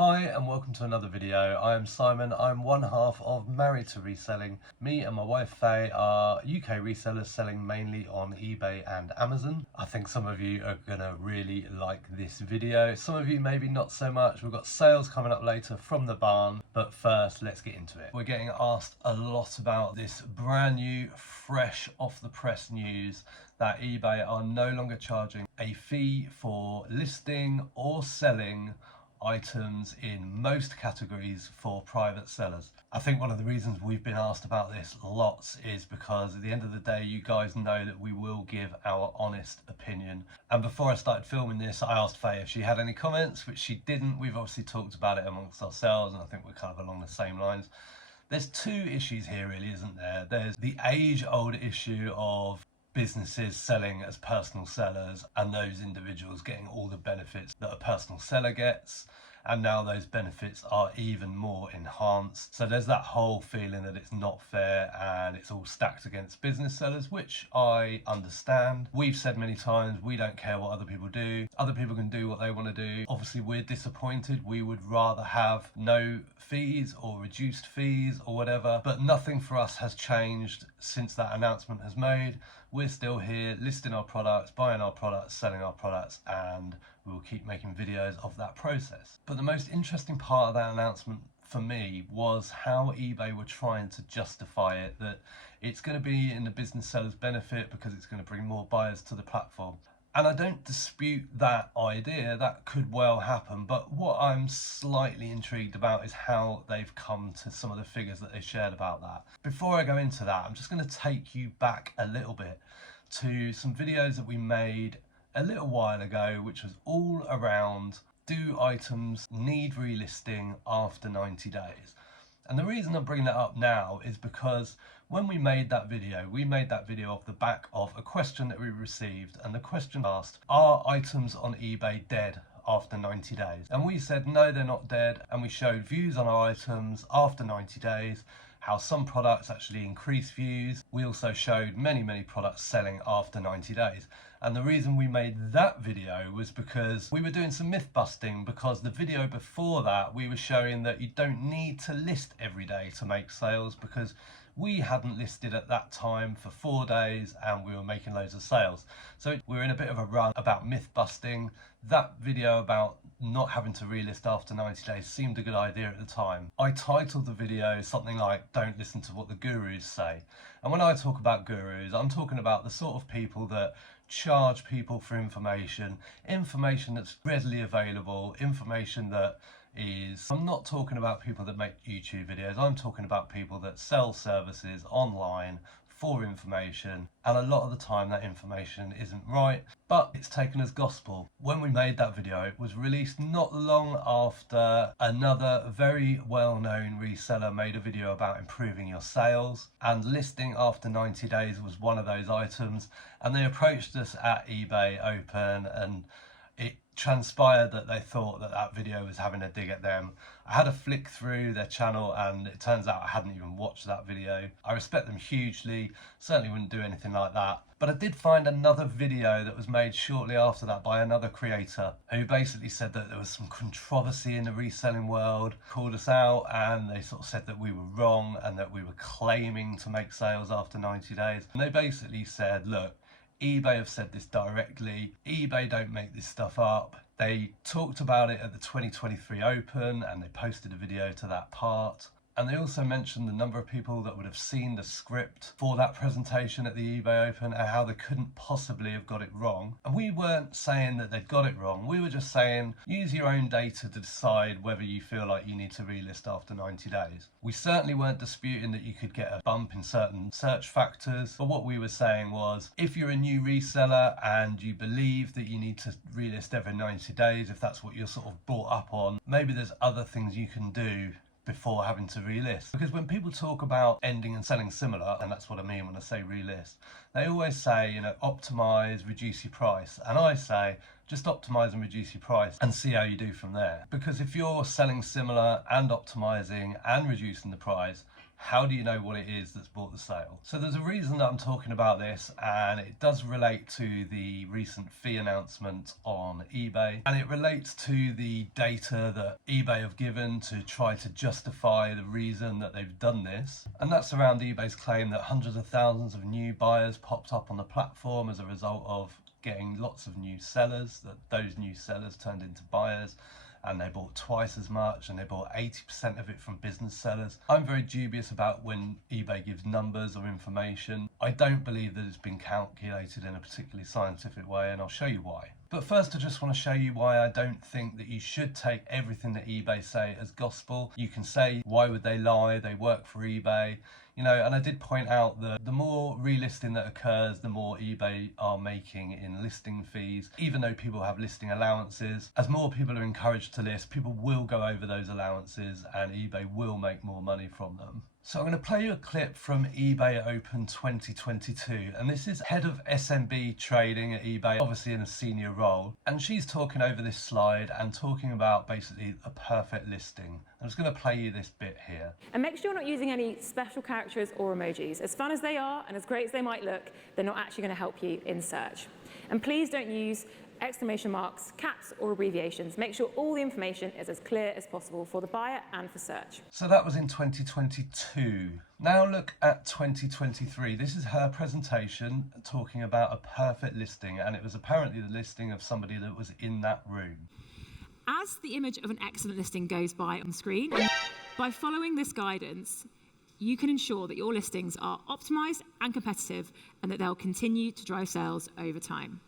Hi and welcome to another video. I am Simon. I'm one half of Married to Reselling. Me and my wife Faye are UK resellers selling mainly on eBay and Amazon. I think some of you are gonna really like this video. Some of you maybe not so much. We've got sales coming up later from the barn, but first let's get into it. We're getting asked a lot about this brand new, fresh off the press news that eBay are no longer charging a fee for listing or selling items in most categories for private sellers. I think one of the reasons we've been asked about this lots is because at the end of the day you guys know that we will give our honest opinion. And before I started filming this, I asked Faye if she had any comments, which she didn't. We've obviously talked about it amongst ourselves and I think we're kind of along the same lines. There's two issues here really, isn't there? There's the age-old issue of businesses selling as personal sellers and those individuals getting all the benefits that a personal seller gets, and now those benefits are even more enhanced. So there's that whole feeling that it's not fair and it's all stacked against business sellers, which I understand. We've said many times we don't care what other people do. Other people can do what they want to do. Obviously we're disappointed. We would rather have no fees or reduced fees or whatever, but nothing for us has changed since that announcement has made. We're still here listing our products, buying our products, selling our products, and we will keep making videos of that process. But the most interesting part of that announcement for me was how eBay were trying to justify it, that it's going to be in the business seller's benefit because it's going to bring more buyers to the platform. And I don't dispute that idea, that could well happen, but what I'm slightly intrigued about is how they've come to some of the figures that they shared about that. Before I go into that, I'm just going to take you back a little bit to some videos that we made a little while ago, which was all around, do items need relisting after 90 days? And the reason I'm bringing that up now is because when we made that video off the back of a question that we received, and the question asked, are items on eBay dead after 90 days? And we said, no, they're not dead. And we showed views on our items after 90 days, how some products actually increase views. We also showed many products selling after 90 days. And the reason we made that video was because we were doing some myth busting, because the video before that we were showing that you don't need to list every day to make sales, because we hadn't listed at that time for 4 days and we were making loads of sales. So we're in a bit of a run about myth busting. That video about not having to relist after 90 days seemed a good idea at the time. I titled the video something like, don't listen to what the gurus say. And when I talk about gurus, I'm talking about the sort of people that charge people for information that's readily available, information that is, I'm not talking about people that make YouTube videos, I'm talking about people that sell services online for information, and a lot of the time that information isn't right, but it's taken as gospel. When we made that video, it was released not long after another very well-known reseller made a video about improving your sales, and listing after 90 days was one of those items, and they approached us at eBay Open, and it transpired that they thought that that video was having a dig at them. I had a flick through their channel and it turns out I hadn't even watched that video. I respect them hugely, certainly wouldn't do anything like that. But I did find another video that was made shortly after that by another creator who basically said that there was some controversy in the reselling world, called us out, and they sort of said that we were wrong and that we were claiming to make sales after 90 days. And they basically said, look, eBay have said this directly. eBay don't make this stuff up. They talked about it at the 2023 Open and they posted a video to that part. And they also mentioned the number of people that would have seen the script for that presentation at the eBay Open and how they couldn't possibly have got it wrong. And we weren't saying that they'd got it wrong. We were just saying, use your own data to decide whether you feel like you need to relist after 90 days. We certainly weren't disputing that you could get a bump in certain search factors. But what we were saying was, if you're a new reseller and you believe that you need to relist every 90 days, if that's what you're sort of brought up on, maybe there's other things you can do before having to relist. Because when people talk about ending and selling similar, and that's what I mean when I say relist, they always say, you know, optimize, reduce your price. And I say, just optimize and reduce your price and see how you do from there. Because if you're selling similar and optimizing and reducing the price, How do you know what it is that's bought the sale? So there's a reason that I'm talking about this, and it does relate to the recent fee announcement on eBay, and it relates to the data that eBay have given to try to justify the reason that they've done this. And that's around eBay's claim that hundreds of thousands of new buyers popped up on the platform as a result of getting lots of new sellers, that those new sellers turned into buyers, and they bought twice as much, and they bought 80% of it from business sellers. I'm very dubious about when eBay gives numbers or information. I don't believe that it's been calculated in a particularly scientific way, and I'll show you why. But first, I just want to show you why I don't think that you should take everything that eBay say as gospel. You can say, why would they lie? They work for eBay. You know, and I did point out that the more relisting that occurs, the more eBay are making in listing fees. Even though people have listing allowances, as more people are encouraged to list, people will go over those allowances and eBay will make more money from them. So I'm going to play you a clip from eBay Open 2022, and this is head of SMB trading at eBay, obviously in a senior role, and she's talking over this slide and talking about basically a perfect listing. I'm just going to play you this bit here. And make sure you're not using any special characters or emojis. As fun as they are and as great as they might look, they're not actually going to help you in search. And please don't use exclamation marks, caps or abbreviations. Make sure all the information is as clear as possible for the buyer and for search. So that was in 2022. Now look at 2023. This is her presentation talking about a perfect listing, and it was apparently the listing of somebody that was in that room. As the image of an excellent listing goes by on screen, by following this guidance, you can ensure that your listings are optimized and competitive and that they'll continue to drive sales over time.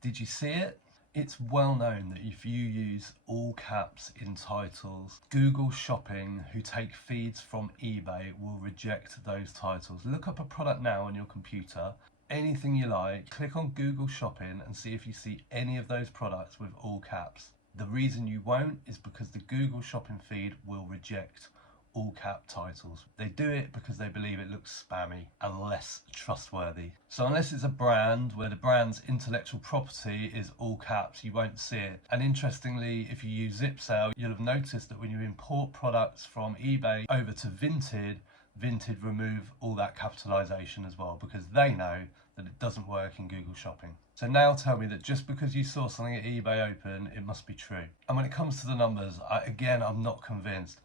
Did you see it? It's well known that if you use all caps in titles, Google Shopping, who take feeds from eBay, will reject those titles. Look up a product now on your computer, anything you like, click on Google Shopping and see if you see any of those products with all caps. The reason you won't is because the Google Shopping feed will reject all cap titles. They do it because they believe it looks spammy and less trustworthy. So unless it's a brand where the brand's intellectual property is all caps, you won't see it. And interestingly, if you use Zip Sale, you'll have noticed that when you import products from eBay over to Vinted, Vinted remove all that capitalization as well, because they know that it doesn't work in Google Shopping. So now tell me that just because you saw something at eBay Open, it must be true. And when it comes to the numbers, I'm not convinced.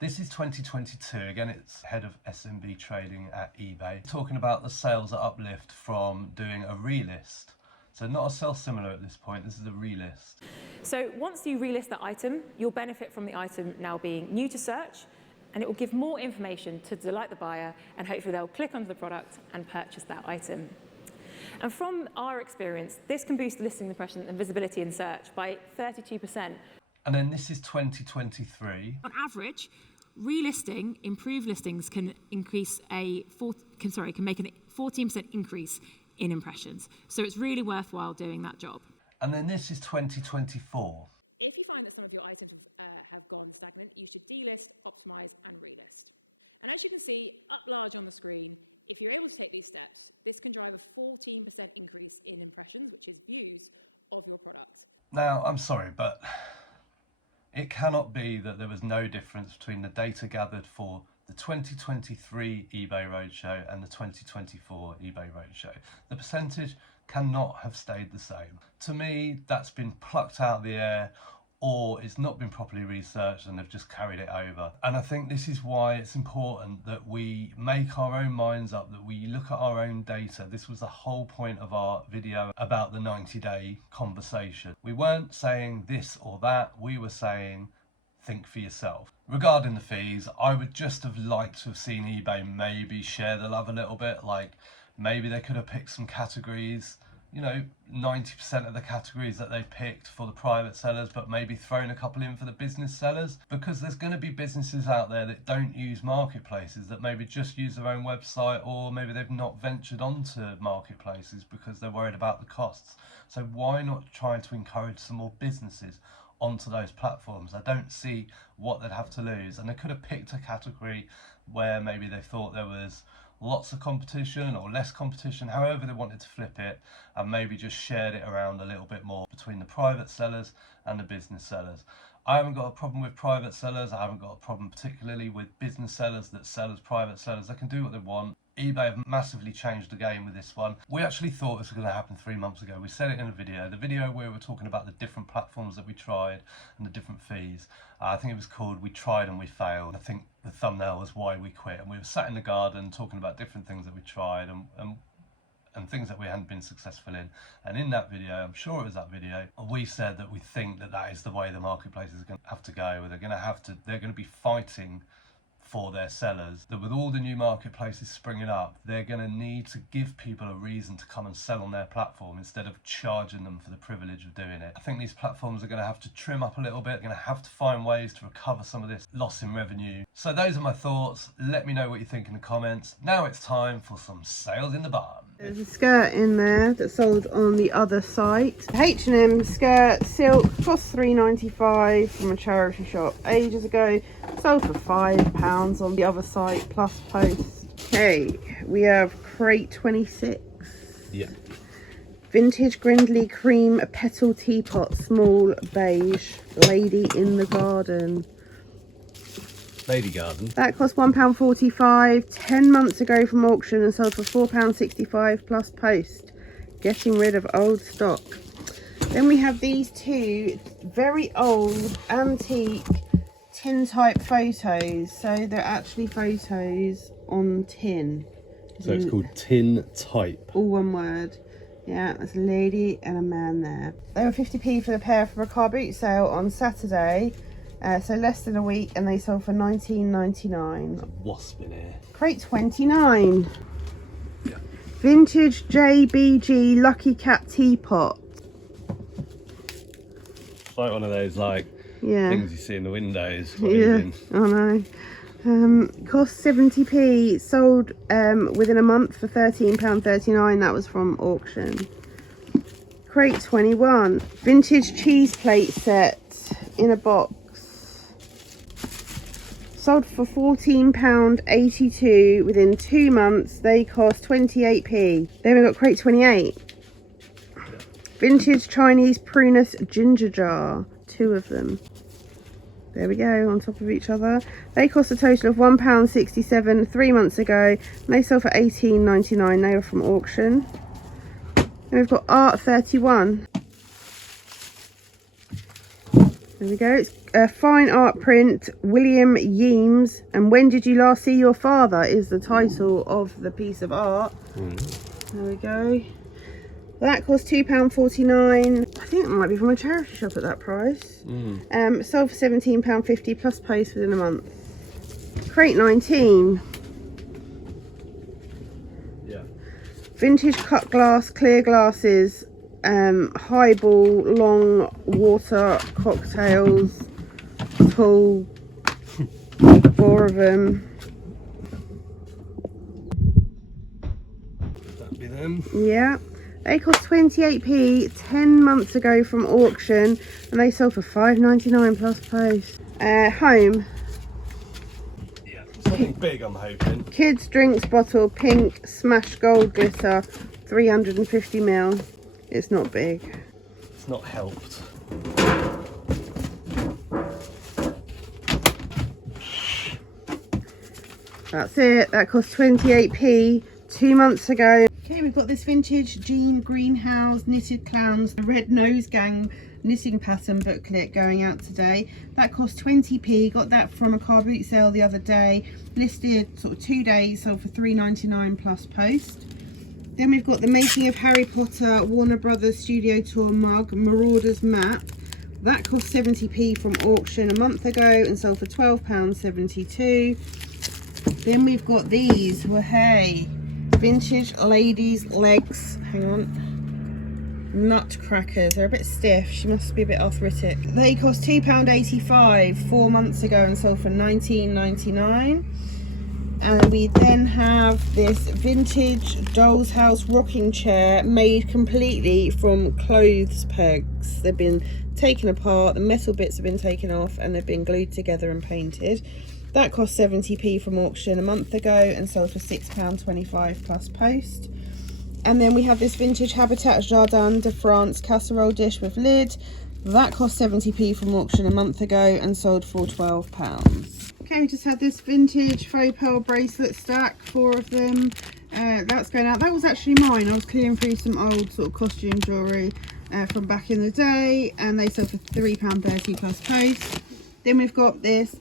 This is 2022, again it's head of SMB trading at eBay, talking about the sales uplift from doing a relist. So not a sell similar at this point, this is a relist. So once you relist that item, you'll benefit from the item now being new to search, and it will give more information to delight the buyer, and hopefully they'll click onto the product and purchase that item. And from our experience, this can boost listing impression and visibility in search by 32%. And then this is 2023. On average, relisting improved listings can increase can make a 14% increase in impressions. So it's really worthwhile doing that job. And then this is 2024. If you find that some of your items have gone stagnant, you should delist, optimize, and relist. And as you can see up large on the screen, if you're able to take these steps, this can drive a 14% increase in impressions, which is views of your product. Now, I'm sorry, but it cannot be that there was no difference between the data gathered for the 2023 eBay Roadshow and the 2024 eBay Roadshow. The percentage cannot have stayed the same. To me, that's been plucked out of the air, or it's not been properly researched and they've just carried it over. And I think this is why it's important that we make our own minds up, that we look at our own data. This was the whole point of our video about the 90-day conversation. We weren't saying this or that, we were saying think for yourself. Regarding the fees, I would just have liked to have seen eBay maybe share the love a little bit, like maybe they could have picked some categories, you know, 90% of the categories that they picked for the private sellers, but maybe thrown a couple in for the business sellers, because there's going to be businesses out there that don't use marketplaces, that maybe just use their own website, or maybe they've not ventured onto marketplaces because they're worried about the costs. So why not try to encourage some more businesses onto those platforms? I don't see what they'd have to lose, and they could have picked a category where maybe they thought there was lots of competition or less competition, however they wanted to flip it, and maybe just shared it around a little bit more between the private sellers and the business sellers. I haven't got a problem with private sellers. I haven't got a problem particularly with business sellers that sell as private sellers. They can do what they want. eBay have massively changed the game with this one. We actually thought this was going to happen 3 months ago. We said it in a video. The video where we were talking about the different platforms that we tried and the different fees. I think it was called We Tried and We Failed. I think the thumbnail was Why We Quit. And we were sat in the garden talking about different things that we tried and things that we hadn't been successful in. And in that video, I'm sure it was that video, we said that we think that that is the way the marketplace is going to have to go. They're going to be fighting for their sellers, that with all the new marketplaces springing up, they're going to need to give people a reason to come and sell on their platform instead of charging them for the privilege of doing it. I think these platforms are going to have to trim up a little bit. They're going to have to find ways to recover some of this loss in revenue. So those are my thoughts. Let me know what you think in the comments. Now it's time for some sales in the barn. There's a skirt in there that's sold on the other site. H&M skirt, silk, cost £3.95 from a charity shop ages ago. Sold for £5 on the other site plus post. Okay, we have crate 26. Yeah. Vintage Grindley cream petal teapot, small beige, lady in the garden. Lady garden. That cost £1.45 10 months ago from auction and sold for £4.65 plus post. Getting rid of old stock. Then we have these two very old antique tin type photos. So they're actually photos on tin. So it's called tin type. All one word. Yeah, there's a lady and a man there. They were 50p for the pair from a car boot sale on Saturday. So less than a week, and they sold for £19.99. Wasp in here. Crate 29. Yeah. Vintage JBG Lucky Cat teapot. It's like one of those things you see in the windows. Yeah, I know. Cost 70p. Sold within a month for £13.39. That was from auction. Crate 21. Vintage cheese plate set in a box. Sold for £14.82 within 2 months. They cost 28p. Then we've got crate 28. Vintage Chinese prunus ginger jar. 2 of them. There we go, on top of each other. They cost a total of £1.67 3 months ago. And they sold for £18.99. They were from auction. And we've got Art 31. There we go. It's a fine art print, William Yeames. And When Did You Last See Your Father is the title of the piece of art. There we go. That cost £2.49. I think it might be from a charity shop at that price. Sold for £17.50 plus post within a month. Crate 19. Yeah. Vintage cut glass, clear glasses. Highball, long water cocktails, tall, 4 of them. That'd be them. Yeah, they cost 28p 10 months ago from auction, and they sold for £5.99 plus post. Home. Yeah, something big, I'm hoping. Kids drinks bottle, pink, smash gold glitter, 350ml. It's not big. It's not helped. That's it. That cost 28p 2 months ago. Okay, we've got this vintage jean greenhouse knitted clowns red nose gang knitting pattern booklet going out today. That cost 20p. Got that from a car boot sale the other day. Listed sort of 2 days, sold for £3.99 plus post. Then we've got the Making of Harry Potter Warner Brothers Studio Tour mug, Marauders map. That cost 70p from auction a month ago and sold for £12.72. Then we've got these, well, hey, vintage ladies legs, hang on, nutcrackers. They're a bit stiff, she must be a bit arthritic. They cost £2.85 4 months ago and sold for £19.99. And we then have this vintage doll's house rocking chair made completely from clothes pegs. They've been taken apart, the metal bits have been taken off, and they've been glued together and painted. That cost 70p from auction a month ago and sold for £6.25 plus post. And then we have this vintage Habitat Jardin de France casserole dish with lid. That cost 70p from auction a month ago and sold for £12. Okay, we just had this vintage faux pearl bracelet stack, 4 of them. That's going out. That was actually mine. I was clearing through some old sort of costume jewellery from back in the day, and they sold for £3.30 plus post. Then we've got this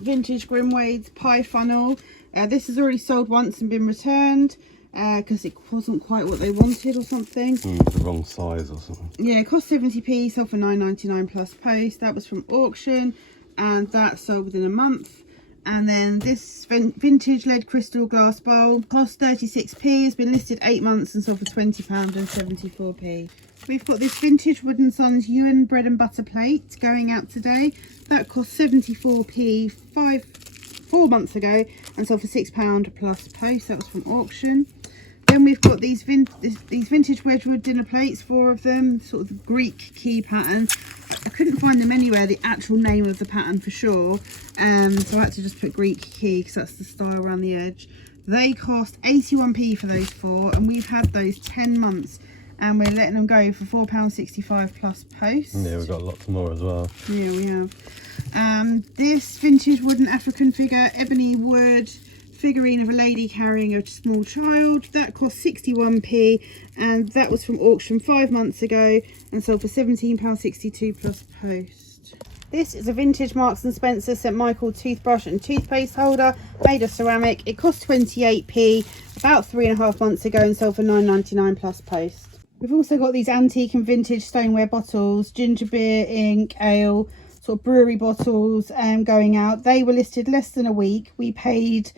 vintage Grimwade's pie funnel. This has already sold once and been returned because it wasn't quite what they wanted or something. The wrong size or something. Yeah, it cost 70p, sold for £9.99 plus post. That was from auction, and that sold within a month. And then this vintage lead crystal glass bowl cost 36p, has been listed 8 months and sold for £20 and 74p. We've got this vintage Wooden Sons Ewan bread and butter plate going out today. That cost 74p 4 months ago and sold for £6 plus post. That was from auction. Then we've got these vintage Wedgwood dinner plates, 4 of them, sort of Greek key pattern. I couldn't find them anywhere, the actual name of the pattern for sure, so I had to just put Greek key because that's the style around the edge. They cost 81p for those 4, and we've had those 10 months, and we're letting them go for £4.65 plus post. Yeah, we've got lots more as well. Yeah, we have. This vintage wooden African figure, ebony wood figurine of a lady carrying a small child, that cost 61p, and that was from auction 5 months ago and sold for £17.62 plus post. This is a vintage Marks and Spencer St Michael toothbrush and toothpaste holder made of ceramic. It cost 28p about 3.5 months ago and sold for £9.99 plus post. We've also got these antique and vintage stoneware bottles, ginger beer, ink, ale, sort of brewery bottles going out. They were listed less than a week. We paid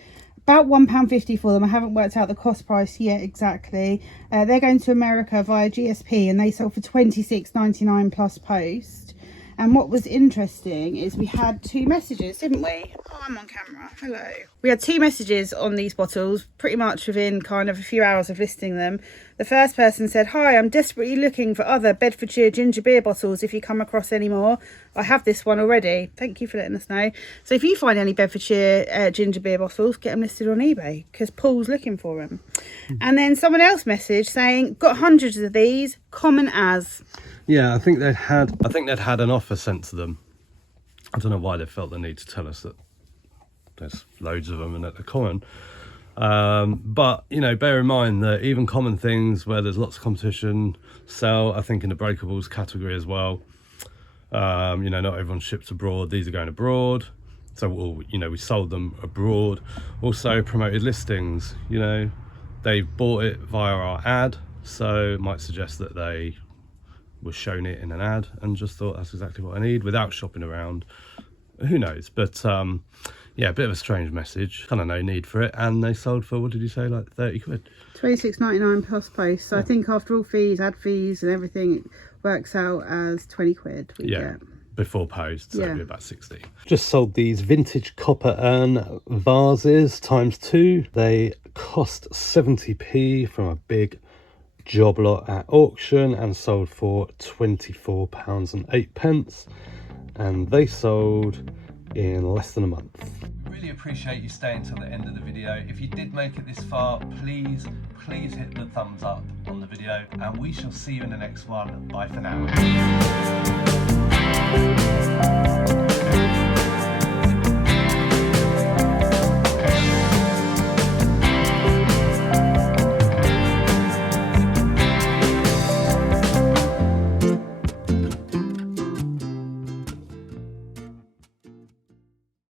about £1.50 for them. I haven't worked out the cost price yet exactly. They're going to America via GSP, and they sold for £26.99 plus post. And what was interesting is we had 2 messages, didn't we? Oh, I'm on camera. Hello. We had 2 messages on these bottles pretty much within kind of a few hours of listing them. The first person said, "Hi, I'm desperately looking for other Bedfordshire ginger beer bottles if you come across any more. I have this one already." Thank you for letting us know. So if you find any Bedfordshire ginger beer bottles, get them listed on eBay because Paul's looking for them. And then someone else messaged saying, "Got hundreds of these, common as." Yeah, I think they'd had an offer sent to them. I don't know why they felt the need to tell us that there's loads of them and that they're common. But you know, bear in mind that even common things where there's lots of competition sell, I think, in the breakables category as well. You know, not everyone ships abroad. These are going abroad, so we sold them abroad. Also promoted listings, you know, they bought it via our ad, so it might suggest that they were shown it in an ad and just thought that's exactly what I need without shopping around. Who knows? But yeah, a bit of a strange message, kind of no need for it, and they sold for, what did you say, like 30 quid? £26.99 plus post. So yeah. I think after all fees, ad fees and everything, it works out as 20 quid we get. Before post, so it'd be about 60. Just sold these vintage copper urn vases ×2. They cost 70p from a big job lot at auction and sold for £24.08, and they sold in less than a month. We really appreciate you staying till the end of the video. If you did make it this far, please hit the thumbs up on the video, and we shall see you in the next one. Bye for now.